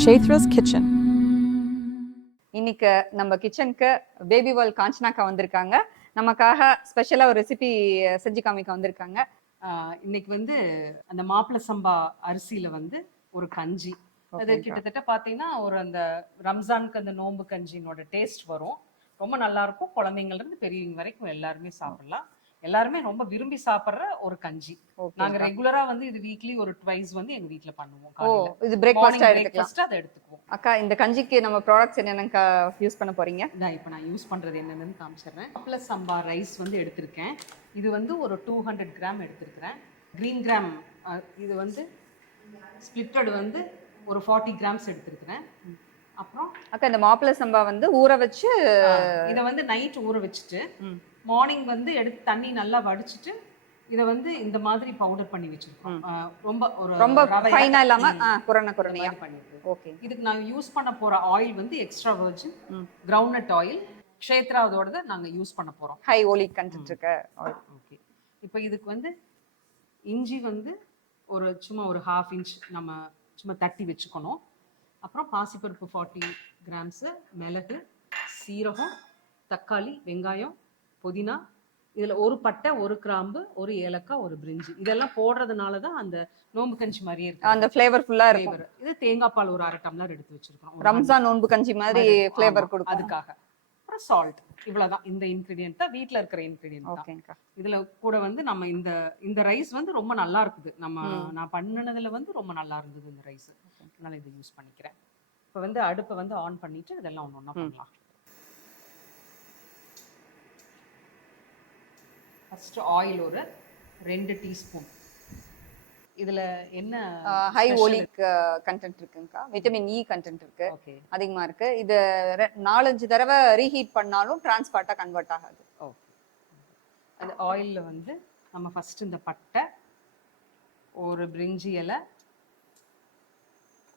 Kshetra's Kitchen. இன்னைக்கு நம்ம கிச்சனுக்கு பேபி வேர்ல்ட் காஞ்சனாக்கா வந்திருக்காங்க. நமக்காக ஸ்பெஷலா ஒரு ரெசிபி செஞ்சு காமிக்க வந்திருக்காங்க. இன்னைக்கு வந்து அந்த மாப்பிள சம்பா அரிசியில வந்து ஒரு கஞ்சி. அது கிட்டத்தட்ட பாத்தீங்கன்னா ஒரு அந்த ரம்ஜானுக்கு அந்த நோம்பு கஞ்சினோட டேஸ்ட் வரும். ரொம்ப நல்லா இருக்கும். குழந்தைங்கள்ல இருந்து பெரியவங்க வரைக்கும் எல்லாருமே சாப்பிடலாம். எல்லாருமே ரொம்ப விரும்பி சாப்பிடுற ஒரு கஞ்சி. நாங்க ரெகுலரா வந்து இது வீக்லி ஒரு ட்வைஸ் வந்து எங்க வீட்ல பண்ணுவோம். இது பிரேக்ஃபாஸ்டா எடுத்துக்கலாம். அதை எடுத்துக்குவோம். அக்கா, இந்த கஞ்சிக்கு நம்ம ப்ராடக்ட்ஸ் என்னென்னக்கா யூஸ் பண்ண போறீங்க? இப்போ நான் யூஸ் பண்றது என்னன்னு காமிச்சிடுறேன். ப்ளஸ் சம்பா ரைஸ் வந்து எடுத்திருக்கேன். இது வந்து ஒரு 200 கிராம் எடுத்திருக்கிறேன். கிரீன் கிராம் இது வந்து ஸ்பிளிட்டட் வந்து ஒரு 40 கிராம்ஸ் எடுத்திருக்கிறேன். அப்புறம் அக்கா, இந்த மாப்பிள சம்பா வந்து ஊற வச்சு இதை வந்து நைட் ஊற வச்சுட்டு மார்னிங் வந்து எடுத்து தண்ணி நல்லா வடிச்சிட்டு இதை வந்து இந்த மாதிரி பவுடர் பண்ணி வச்சிருக்கோம். ரொம்ப ஃபைனா இல்லாம குறனையா பண்ணிருக்கோம். ஓகே, இதுக்கு நான் யூஸ் பண்ண போற ஆயில் வந்து extra virgin groundnut oil. Kshetra அதோடத நாங்க யூஸ் பண்ண போறோம். ஹை ஓலிக் கண்டென்ட் இருக்க ஆயில். ஓகே, இப்போ இதுக்கு வந்து இஞ்சி வந்து சும்மா ஒரு 1/2 இன்ச் நம்ம சும்மா தட்டி வச்சுக்கணும். அப்புறம் பாசிப்பருப்பு 40 கிராம்ஸ், மிளகு, சீரகம், தக்காளி, வெங்காயம், புதினா, இதுல ஒரு பட்டை, ஒரு கிராம்பு, ஒரு ஏலக்காய், ஒரு பிரிஞ்சி, இதெல்லாம் போடுறதுனால தான் அந்த நோம்பு கஞ்சி மாதிரியே இருக்கு. அந்த ஃப்ளேவர் ஃபுல்லா இருக்கும். இது தேங்காய் பால் ஒரு 1/2 டம்ளர் எடுத்து வச்சிருக்கோம். ரம்ஜான் நோன்பு கஞ்சி மாதிரி ஃப்ளேவர் கொடுக்கும். அதுக்காக அப்புறம் சால்ட். இவ்வளவுதான். இந்த இன்கிரிடியன்ட் தான் வீட்ல இருக்கிற இன்கிரிடியன்ட். ஓகேங்கா. இதுல கூட வந்து நம்ம இந்த ரைஸ் வந்து ரொம்ப நல்லா இருக்குது. நான் பண்ணுனதுல வந்து ரொம்ப நல்லா இருந்தது இந்த ரைஸ். அதனால இதை யூஸ் பண்ணிக்கிறேன். இப்போ வந்து அடுப்பை வந்து ஆன் பண்ணிட்டு இதெல்லாம் ஒண்ணா பண்ணலாம். ஃபர்ஸ்ட் ஆயில் ஒரு 2 டீஸ்பூன். இதுல என்ன ஹை ஓலிக் கண்டென்ட் இருக்குங்கக்கா. விட்டமின் இ கண்டென்ட் இருக்கு, அதிகமா இருக்கு. இது 4-5 தடவை ரீஹீட் பண்ணாலும் டிரான்ஸ்பார்ட்டா கன்வெர்ட் ஆகாது. ஓகே, அந்த ஆயில்ல வந்து நம்ம ஃபர்ஸ்ட் இந்த பட்டை, ஒரு பிரிஞ்சி இலை,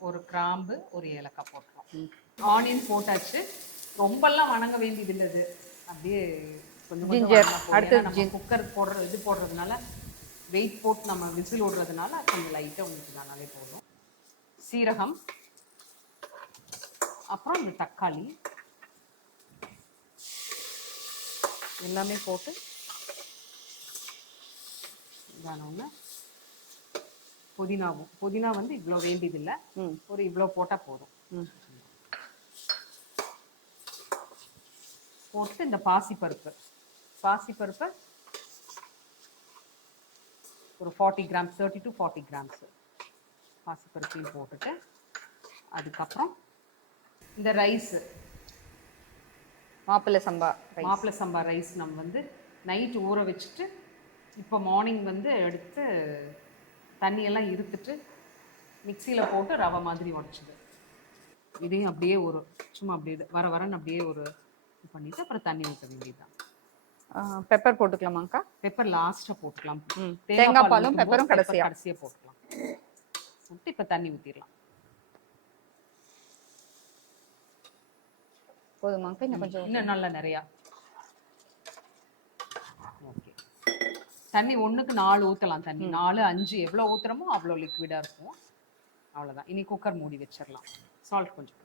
ஒரு கிராம்பு, ஒரு ஏலக்காய் போட்டுறோம். ஆனியன் போட்டாச்சு. ரொம்பலாம் வணங்க வேண்டியது இல்லை. இது அப்படியே கொஞ்சம் ஜிஞ்சர், அடுத்து குக்கர் போடுறதுனால வெயிட் போட்டு நம்ம விசில் ஓடுறதுனால கொஞ்சம் லைட்டாக ஊற்றினாலே போதும். சீரகம், அப்புறம் இந்த தக்காளி எல்லாமே போட்டு இதானோன்னு புதினா வந்து இவ்வளோ வேண்டியதில்லை, ஒரு இவ்வளோ போட்டால் போதும். போட்டு இந்த பாசிப்பருப்பை ஒரு 40 கிராம்ஸ், 30 to 40 கிராம்ஸ் பாசிப்பருப்பையும் போட்டுட்டு, அதுக்கப்புறம் இந்த ரைஸ் மாப்பிள சம்பா ரைஸ் நம்ம வந்து நைட் ஊற வச்சுட்டு இப்போ மார்னிங் வந்து எடுத்து தண்ணியெல்லாம் இருத்துட்டு மிக்சியில் போட்டு ரவை மாதிரி உடச்சிது. இதையும் அப்படியே சும்மா அப்படியே வரன்னு அப்படியே பண்ணிட்டு அப்புறம் தண்ணி ஊற்ற வேண்டியதுதான். பெப்பர் போட்டுக்கலாமாக்கா? பெப்பர் லாஸ்ட்டாக போட்டுக்கலாம். தேங்காய் பாலும் பெப்பரும் கடைசியாக போட்டுக்கலாம். போட்டு இப்போ தண்ணி ஊற்றிடலாம். போதுமாக்கா? இன்னும் நல்லா நிறையா. ஓகே, தண்ணி 1க்கு 4 ஊற்றலாம். தண்ணி 4, 5 எவ்வளோ ஊற்றுறமோ அவ்வளோ லிக்விடாக இருக்கும். அவ்வளோதான். இனி குக்கர் மூடி வச்சிடலாம். சால்ட் கொஞ்சம்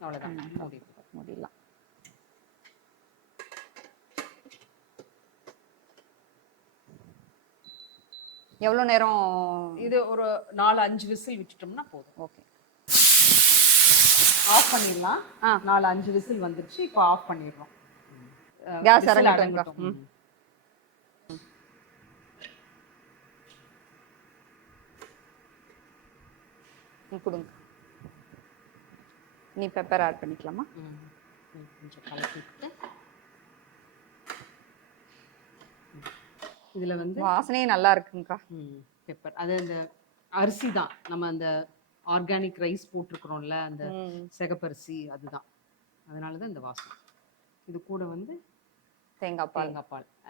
அவ்வளோதான். மூடிடலாம். எவ்வளோ நேரம்? இது ஒரு 4-5 விசில் விட்டுட்டோம்னா போதும். ஓகே, ஆஃப் பண்ணிடலாம். 4-5 விசில் வந்துருச்சு. இப்போ ஆஃப் பண்ணிடுறோம். கேஸ் அடங்கட்டும். கொடுங்க. நீ பெப்பர் ஆட் பண்ணிக்கலாமா? கொஞ்சம் கலக்கிட்டு இதுல வந்து வாசனையே நல்லா இருக்குங்கக்கா. பெப்பர் அது அந்த அரிசி தான், நம்ம அந்த ஆர்கானிக் ரைஸ் போட்டிருக்கிறோம்ல, அந்த சிகப்பரிசி, அதுதான். அதனாலதான் இந்த வாசனை. இது கூட வந்து தேங்காய் பால்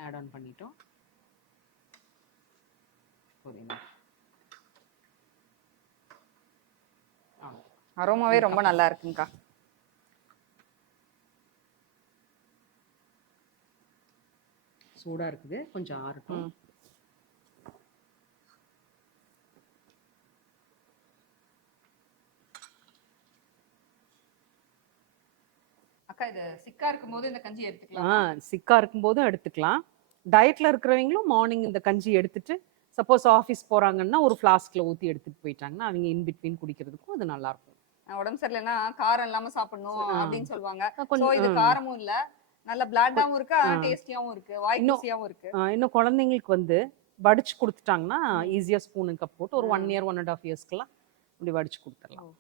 ஆட் ஆன் பண்ணிட்டோம். அரோமாவே ரொம்ப நல்லா இருக்குங்கக்கா. சூடா இருக்குது, கொஞ்சம் ஆறட்டும். அக்கா இது சிக்கா இருக்கும்போது இந்த கஞ்சி எடுத்துக்கலாம். சிக்கா இருக்கும்போதும் எடுத்துக்கலாம். டயட்ல இருக்கிறவங்களும் மார்னிங் இந்த கஞ்சி எடுத்துட்டு சப்போஸ் ஆஃபீஸ் போறாங்கன்னா ஒரு ஃப்ளாஸ்க்ல ஊத்தி எடுத்துட்டு போயிட்டாங்கன்னா அவங்க இன் பிட்வீன் குடிக்கிறதுக்கும் அது நல்லா இருக்கும். உடம்பு சரியில்லைன்னா காரம் இல்லாம சாப்பிடணும் அப்படின்னு சொல்லுவாங்க. கொஞ்சம் இது காரமும் இல்ல, நல்ல பிளாண்டாவும் இருக்கு, டேஸ்டியாவும் இருக்கு, வாய்க்கு ருசியாவும் இருக்கு. இன்னும் குழந்தைங்களுக்கு வந்து வடிச்சு கொடுத்துட்டாங்கன்னா ஈஸியா ஸ்பூன் கப் போட்டு ஒரு 1 இயர் 1.5 இயர்ஸ்க்குலாம் இப்படி வடிச்சு கொடுத்துடலாம்.